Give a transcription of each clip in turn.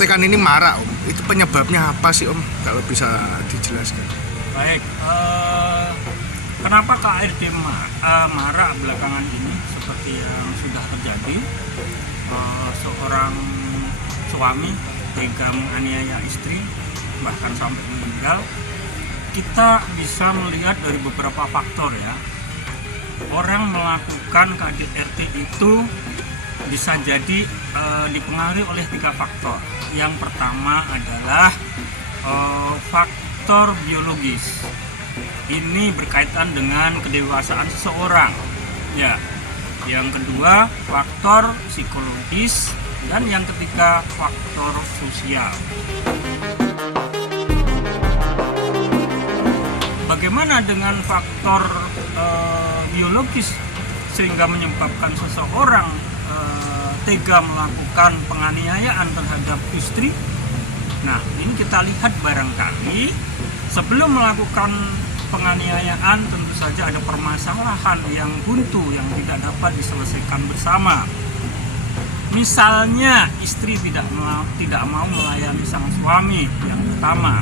praktekan ini marak Om. Itu penyebabnya apa sih Om? Kalau bisa dijelaskan. Baik, kenapa KRD marak belakangan ini seperti yang sudah terjadi? Seorang suami tega menganiaya istri bahkan sampai meninggal. Kita bisa melihat dari beberapa faktor ya. Orang melakukan KDRT itu bisa jadi dipengaruhi oleh 3 faktor. Yang pertama adalah faktor biologis. Ini berkaitan dengan kedewasaan seseorang. Ya. Yang kedua, faktor psikologis, dan yang ketiga, faktor sosial. Bagaimana dengan faktor biologis sehingga menyebabkan seseorang tega melakukan penganiayaan terhadap istri? Nah, ini kita lihat barangkali sebelum melakukan penganiayaan tentu saja ada permasalahan yang buntu yang tidak dapat diselesaikan bersama. Misalnya istri tidak mau melayani sang suami, yang pertama.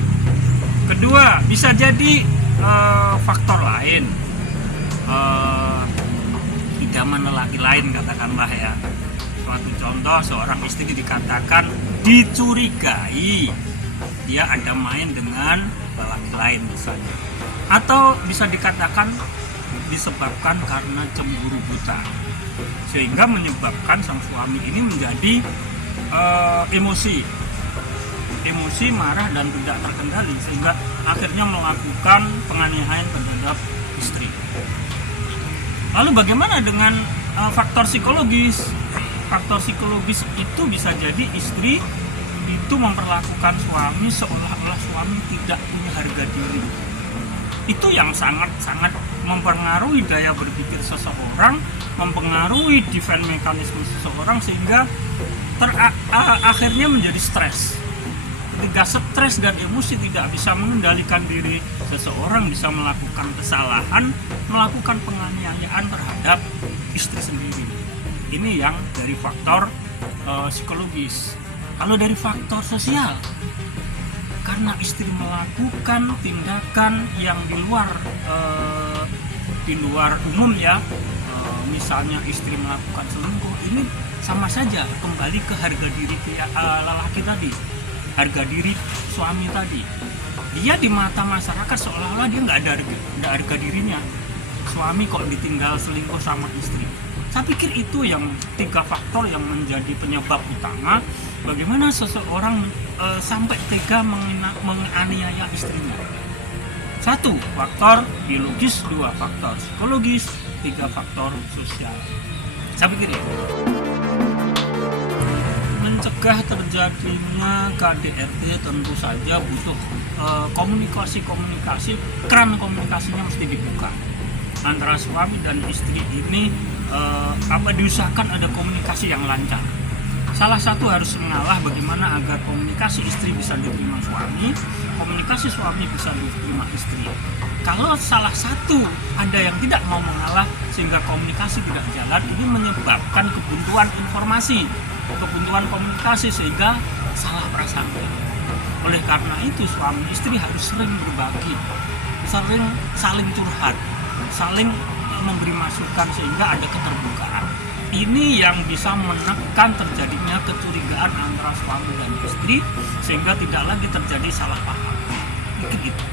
Kedua, bisa jadi faktor lain, idaman lelaki lain katakanlah ya. Suatu contoh, seorang istri dikatakan dicurigai dia ada main dengan lelaki lain misalnya, atau bisa dikatakan disebabkan karena cemburu buta, sehingga menyebabkan sang suami ini menjadi emosi, marah dan tidak terkendali, sehingga akhirnya melakukan penganiayaan terhadap istri. Lalu bagaimana dengan faktor psikologis? Faktor psikologis itu bisa jadi istri itu memperlakukan suami seolah-olah suami tidak punya harga diri. Itu yang sangat-sangat mempengaruhi daya berpikir seseorang, mempengaruhi defense mekanisme seseorang, sehingga akhirnya menjadi stres. Ketika stres dan emosi tidak bisa mengendalikan diri, seseorang bisa melakukan kesalahan, melakukan penganiayaan terhadap istri sendiri. Ini yang dari faktor psikologis. Kalau dari faktor sosial, karena istri melakukan tindakan yang di luar umum ya, misalnya istri melakukan selingkuh, ini sama saja kembali ke harga diri lelaki tadi, harga diri suami tadi. Dia di mata masyarakat seolah-olah dia nggak ada harga dirinya. Suami kok ditinggal selingkuh sama istri. Saya pikir itu yang 3 faktor yang menjadi penyebab utama bagaimana seseorang sampai tega menganiaya istrinya. 1 faktor biologis, 2 faktor psikologis, 3 faktor sosial. Saya pikir itu. Mencegah terjadinya KDRT tentu saja butuh komunikasi, keran komunikasinya mesti dibuka antara suami dan istri ini. Diusahakan ada komunikasi yang lancar. Salah satu harus mengalah bagaimana agar komunikasi istri bisa diterima suami, komunikasi suami bisa diterima istri. Kalau salah satu ada yang tidak mau mengalah sehingga komunikasi tidak jalan, ini menyebabkan kebuntuan informasi, kebuntuan komunikasi, sehingga salah prasangka. Oleh karena itu suami istri harus sering berbagi, sering saling curhat, saling memberi masukan, sehingga ada keterbukaan. Ini yang bisa menekan terjadinya kecurigaan antara suami dan istri, sehingga tidak lagi terjadi salah paham. Begitu.